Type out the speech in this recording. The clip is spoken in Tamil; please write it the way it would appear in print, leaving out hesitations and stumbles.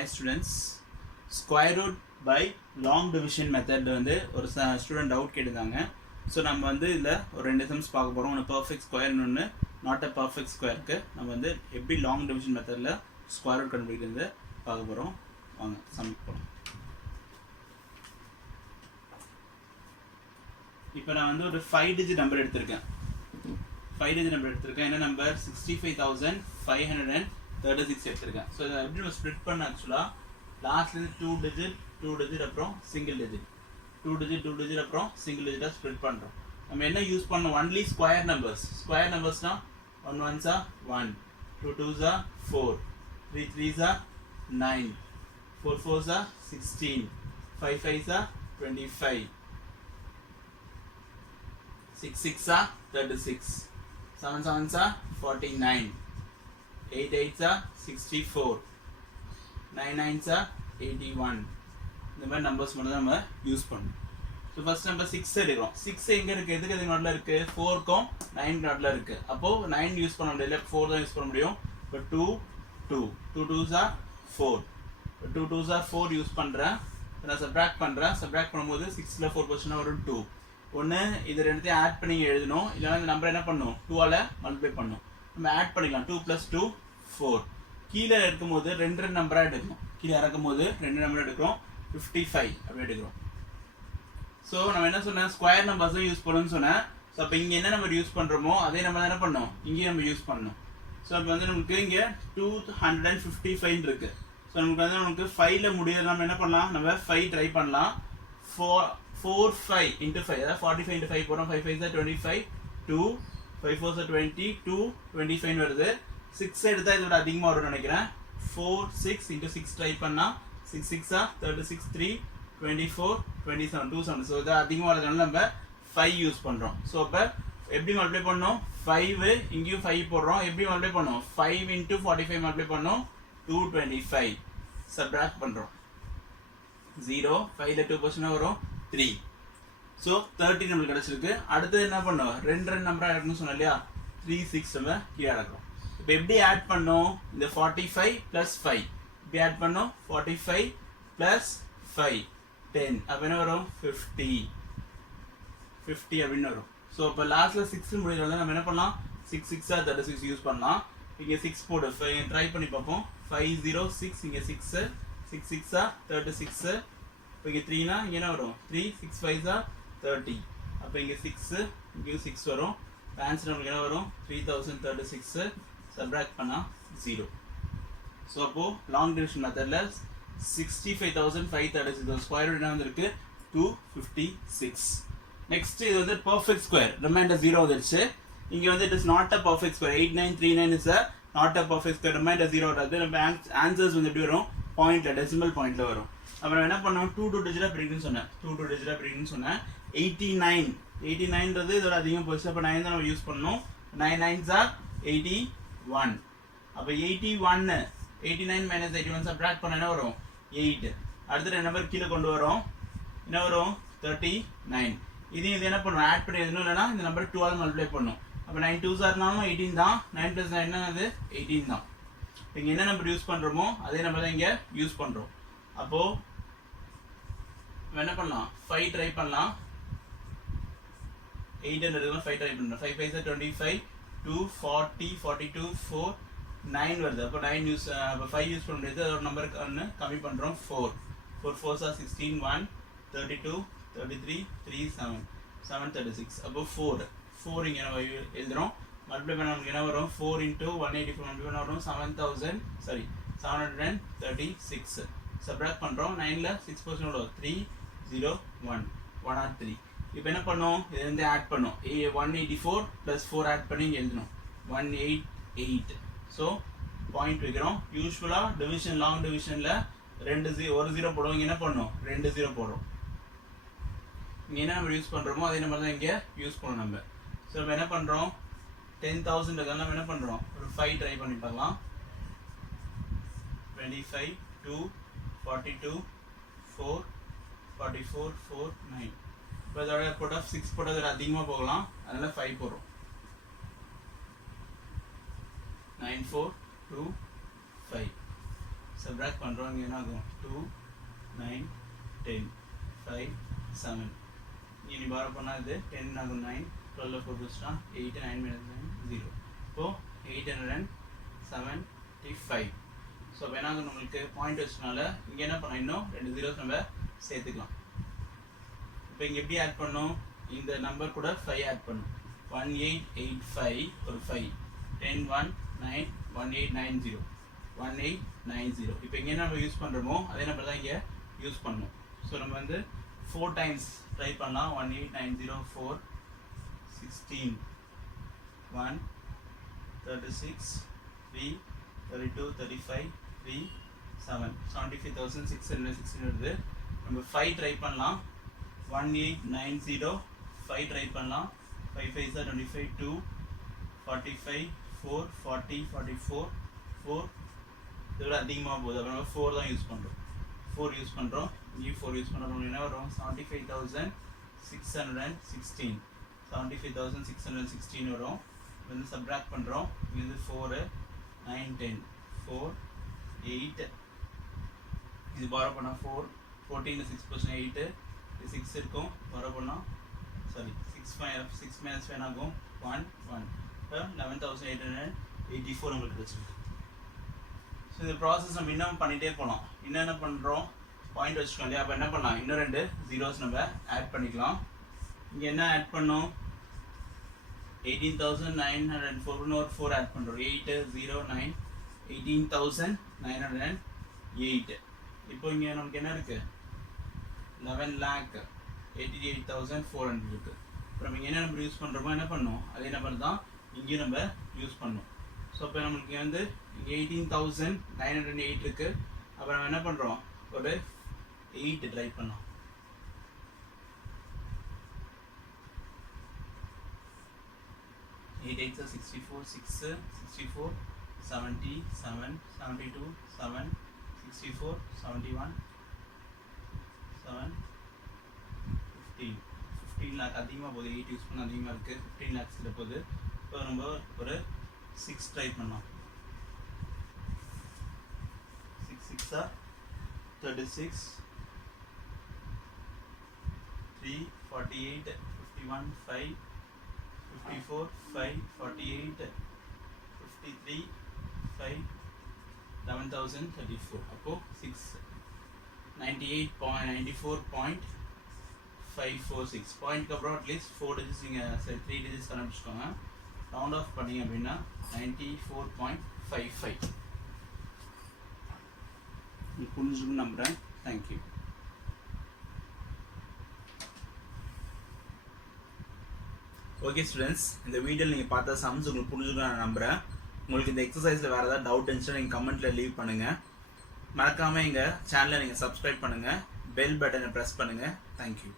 Hi students, square root by long division method வந்து ஒரு ஸ்டூடெண்ட் டவுட் கேட்டிருந்தாங்க. ஸோ நம்ம வந்து இதில் ஒரு ரெண்டு சம்ஸ் பார்க்க போகிறோம். ஒன்று பர்ஃபெக்ட் ஸ்கொயர்னு ஒன்று நாட் அ பர்ஃபெக்ட் ஸ்கொயருக்கு நம்ம வந்து எப்படி லாங் டிவிஷன் மெத்தடில் ஸ்கொயர் ரூட் கண்டுபிடிக்கிறது பார்க்க போகிறோம். வாங்க சம்மிட் போகலாம். இப்போ நான் வந்து ஒரு 5 டிஜிட் நம்பர் எடுத்திருக்கேன். 5 டிஜிட் நம்பர் எடுத்திருக்கேன். என்ன நம்பர்? 65,536 எடுத்திருக்கேன். ஸோ இதை எப்படி நம்ம ஸ்ப்ளிட் பண்ண ஆக்சுவலாக லாஸ்ட்லேருந்து 2 டிஜிட் அப்புறம் சிங்கிள் டிஜிட் 2 டிஜிட் அப்புறம் சிங்கிள் டிஜிட்டாக ஸ்ப்ளிட் பண்ணுறோம். நம்ம என்ன யூஸ் பண்ணோம்? ஒன்லி ஸ்கொயர் நம்பர்ஸ்னா 1 1s are 1, 2 2s are 4, 3 3s are 9, 4 4s are 16, 5 5s are 25, 6 6s are 36, 7 7s are 49, 8 8s are 64, 9 9s are 81. இந்த மாதிரி நம்பர்ஸ் மட்டும் தான் நம்ம யூஸ் பண்ணணும். ஸோ ஃபர்ஸ்ட் நம்பர் 6 எடுக்கிறோம். 6 எங்கே இருக்குது? எதுக்கு நோட்டில் இருக்குது? 4க்கும் 9 நோட்டில் இருக்குது. அப்போது 9 யூஸ் பண்ண முடியல, 4 தான் யூஸ் பண்ண முடியும். இப்போ 2 2s are 4, 2 2s are 4 use பண்ணுறேன். நான் சப்ராக்ட் பண்ணும்போது 6ல் 4 போச்சுன்னா வரும் 2. ஒன்று இது ரெண்டுத்தையும் ஆட் பண்ணி எழுதணும், இல்லைனா இந்த நம்பர் என்ன பண்ணணும்? 2ஆல் மல்டிப்ளை பண்ணணும். நம்ம ஆட் பண்ணிக்கலாம். 2 + 2 4. கீழே இருக்கும்போது ரெண்டு நம்பராக எடுக்கணும். கீழே இறக்கும்போது ரெண்டு நம்பர் எடுக்கிறோம். 55 அப்படி எடுக்கிறோம். ஸோ நம்ம என்ன சொன்னேன்? ஸ்கொயர் நம்பர்ஸ் தான் யூஸ் பண்ணணும்னு சொன்னேன். ஸோ அப்போ இங்கே என்ன நம்பர் யூஸ் பண்ணுறோமோ அதே நம்பர் தான் என்ன பண்ணணும், இங்கேயும் நம்ம யூஸ் பண்ணணும். ஸோ அப்போ வந்து நமக்கு இங்கே 255 இருக்கு. ஸோ நமக்கு 5ல் முடியாது. நம்ம என்ன பண்ணலாம்? நம்ம 5 ட்ரை பண்ணலாம். 4 5 × 5, அதாவது 45 × 5 போகிறோம். 5 5 25, 2 5 4 20, 2 25 வருது. 6 எடுத்தால் இதோட அதிகமாக வரும்னு நினைக்கிறேன். 4 6 × 6 ட்ரை பண்ணால் 6 6 36, 3 24 27, 27. ஸோ இதை அதிகமாக வரதுனால நம்ம 5 யூஸ் பண்ணுறோம். ஸோ அப்போ எப்படி மல்டிப்ளை பண்ணோம்? 5 இங்கேயும் 5 போடுறோம். எப்படி மல்டிப்ளை பண்ணோம்? 5 × 45 மல்டிப்ளை பண்ணோம். 225 சப்ராக்ட் பண்ணுறோம். 0 5ல் 2 போச்சுன்னா வரும் 3. ஸோ 30 நம்மளுக்கு கிடச்சிருக்கு. அடுத்தது என்ன பண்ணோம்? ரெண்டு நம்பராக இருக்குன்னு சொன்னோம் இல்லையா? 3 6 நம்ம கீழே இறக்குறோம். இப்போ எப்படி ஆட் பண்ணோம்? இந்த 45 + 5 இப்படி ஆட் பண்ணோம். 45 + 5 10. அப்போ என்ன வரும்? 50 அப்படின்னு வரும். ஸோ இப்போ லாஸ்ட்டில் 6 முடியல நம்ம என்ன பண்ணலாம்? 6 6 36 யூஸ் பண்ணலாம். இங்கே 6 போடு, ட்ரை பண்ணி பார்ப்போம். 5 0 6, இங்கே 6 6 6 36. இப்போ இங்கே 3னா இங்கே என்ன வரும்? 3 6 5 30. அப்போ இங்கே 6 இங்கேயும் 6 வரும். ஆன்சர் நமக்கு என்ன வரும்? 3036. சப்ராக்ட் பண்ணால் 0. ஸோ அப்போது லாங் டிவிஷன் மெத்தடில் 65,536 ஸ்கொயர் ரூட் என்ன வந்துருக்கு? 256. நெக்ஸ்ட் இது வந்து பர்ஃபெக்ட் ஸ்கொயர். ரிமைண்டர் 0 வந்துருச்சு. இங்கே வந்து it is not a perfect square. 8939 is a not a perfect square. Remainder 0 வராது. நம்ம ஆன்சர்ஸ் வந்து எப்படி வரும்? பாயிண்ட்ல, டெசிமல் பாயிண்ட்ல வரும். அப்புறம் என்ன பண்ணோம்? 2 டிஜிட்டாக பிரிக்கணும்னு சொன்னேன். 2 டிஜிட்டாக பிரிக்கணும்னு சொன்னேன். 89ன்றது இதோட அதிகம் போச்சு. அப்போ 9 தான் நம்ம யூஸ் பண்ணணும். 9 9s are 81. அப்போ 81 89 - 81 சப்ராக்ட் பண்ண என்ன வரும்? 8. அடுத்த ரெண்டு நம்பர் கீழே கொண்டு வரோம். என்ன வரும்? 39. இது என்ன பண்ணும்? ஆட் பண்ணி எதுவும் இல்லைன்னா இந்த நம்பர் 2ஆல் மல்டிப்ளை பண்ணும். அப்போ 9 2s are 18 தான். 9 + 9 என்னது? 18 தான். இங்கே என்ன நம்பர் யூஸ் பண்ணுறோமோ அதே நம்பர் தான் இங்கே யூஸ் பண்ணுறோம். அப்போது என்ன பண்ணலாம்? 5 ட்ரை பண்ணலாம். 800 5 ட்ரை பண்ணுறோம். 5 5 25, 2 40 42 4 9 வருது. அப்போ 9 யூஸ், அப்போ 5 யூஸ் பண்ண முடியாது. அதோட நம்பருக்கு ஒன்று கம்மி பண்ணுறோம். 4 4 4s are 16, 1 32 33 3 7 7 36. அப்போ 4 இங்கே நம்ம எழுதுகிறோம். மல்டிப்ளை பண்ண நமக்கு என்ன வரும்? 4 × 184 மல்டிப்ளை பண்ண வரும் 736. சப்ராக்ட் பண்ணுறோம். 9ல் 6 போர்ஷன் எவ்வளோ? 3 0 1 103. இப்போ என்ன பண்ணோம்? இது வந்து ஆட் பண்ணோம். 184 + 4 ஆட் பண்ணி இங்கே எழுதணும். 188. ஸோ பாயிண்ட் வைக்கிறோம். யூஸ்வலாக டிவிஷன், லாங் டிவிஷனில் ஒரு 0 போடுவோம். இங்கே என்ன பண்ணோம்? 2 0 போடுறோம். இங்கே என்ன நம்பர் யூஸ் பண்ணுறோமோ அதே நம்பர் தான் இங்கே யூஸ் பண்ணணும் நம்ம. ஸோ இப்போ என்ன பண்ணுறோம்? 10,000 இருக்காங்க. நம்ம என்ன பண்ணுறோம்? ஒரு 5 ட்ரை பண்ணி பார்க்கலாம். 25 2 42 4 44 4 9. இப்போ இதோட போட்டால் 6 போட்டால் அதோட அதிகமாக போகலாம். அதனால் 5 போடுறோம். 9 4 2 5. சப்ராக்ட் பண்ணுறோம். இங்கே என்ன ஆகும்? 2 9 10 5 7. இனி பாரோ பண்ணால் இது 10 ஆகும். 9 12 4 போச்சுன்னா 8 9 minus 9 0. இப்போது 875. ஸோ அப்போ என்ன ஆகும்? நம்மளுக்கு பாயிண்ட் வச்சனால இங்கே என்ன பண்ணோம்? இன்னும் 2 zeros நம்ம சேர்த்துக்கலாம். இப்போ இங்கே எப்படி ஆட் பண்ணோம்? இந்த நம்பர் கூட 5 ஆட் பண்ணும். 1885 ஒரு 5 10 1 9 1890 1890. இப்போ இங்கே என்ன நம்ம யூஸ் பண்ணுறோமோ அதே நம்பர் தான் இங்கே யூஸ் பண்ணணும். ஸோ நம்ம வந்து 4 டைம்ஸ் ட்ரை பண்ணலாம். 1890 4 16 1 36 3 32 35 3 7 75,616 வருது. நம்ம 5 ட்ரை பண்ணலாம். 1890 5 ட்ரை பண்ணலாம். 5 5 25 2 45 4 40 44 4 இதோட அதிகமாக போகுது. அப்புறம் நம்ம 4 தான் யூஸ் பண்ணுறோம். 4 யூஸ் பண்ணுறோம். இங்கே 4 யூஸ் பண்ணுறோம். என்ன வரும்? 75,616 75,616 வரும். வந்து சப்ராக்ட் பண்ணுறோம். இது 4 9 10 4 8 இது பாரோ பண்ணால் 4 14 6 + 8 இது 6 இருக்கும். பாரோ பண்ணால் சாரி 6 minus 5 ஆகும் 1 1 11,884 நம்மளுக்கு கிடச்சிருக்கு. ஸோ இந்த ப்ராசஸ் நம்ம இன்னும் பண்ணிகிட்டே போகலாம். என்னென்ன பண்ணுறோம்? பாயிண்ட் வச்சுக்கோங்க இல்லையா? அப்போ என்ன பண்ணலாம்? இன்னும் 2 zeros நம்ம ஆட் பண்ணிக்கலாம். இங்கே என்ன ஆட் பண்ணோம்? 18,904 ஒரு 4 ஆட் பண்ணுறோம். 8 0 9 18,908. இப்போ இங்கே நமக்கு என்ன இருக்குது? 11,88,400 இருக்குது. இப்போ நம்ம இங்கே என்ன நம்பர் யூஸ் பண்ணுறோமோ என்ன பண்ணோம்? அதே நம்பர் தான் இங்கேயும் நம்ம யூஸ் பண்ணோம். ஸோ இப்போ நம்மளுக்கு வந்து 18,908 இருக்குது. அப்புறம் நம்ம என்ன பண்ணுறோம்? ஒரு 8 ட்ரை பண்ணோம். 8 8 64 6 64 70 7 72 7 64 71 7 15 lakh அதிகமாக போகுது. 8 யூஸ் பண்ண அதிகமாக இருக்குது. 15 lakhs கிட்ட போகுது. இப்போ நம்ம ஒரு 6 ட்ரை பண்ணோம். 6 6 36 3 48 51 5 54 5 48 53 5 11,034. அப்போ 6 98.94.546 பாயிண்ட்க்கு அப்புறம் அட்லீஸ்ட் 4 digits நீங்கள் 3 digits கண்டுபிடிச்சிக்கோங்க. ரவுண்ட் ஆஃப் பண்ணிங்க அப்படின்னா 94.55. புரிஞ்சுக்கணும்னு நம்புகிறேன். தேங்க்யூ. ஓகே ஸ்டூடெண்ட்ஸ், இந்த வீடியோவில் நீங்கள் பார்த்த சம்ஸ் உங்களுக்கு புரிஞ்சுக்கணும் நான் நம்புகிறேன். உங்களுக்கு இந்த எக்ஸசைஸில் வேறு ஏதாவது டவுட் இருந்துச்சுன்னா நீங்கள் கமெண்ட்டில் லீவ் பண்ணுங்கள். மறக்காமல் எங்கள் சேனலை நீங்கள் சப்ஸ்கிரைப் பண்ணுங்கள். பெல் பட்டனை ப்ரெஸ் பண்ணுங்கள். தேங்க்யூ.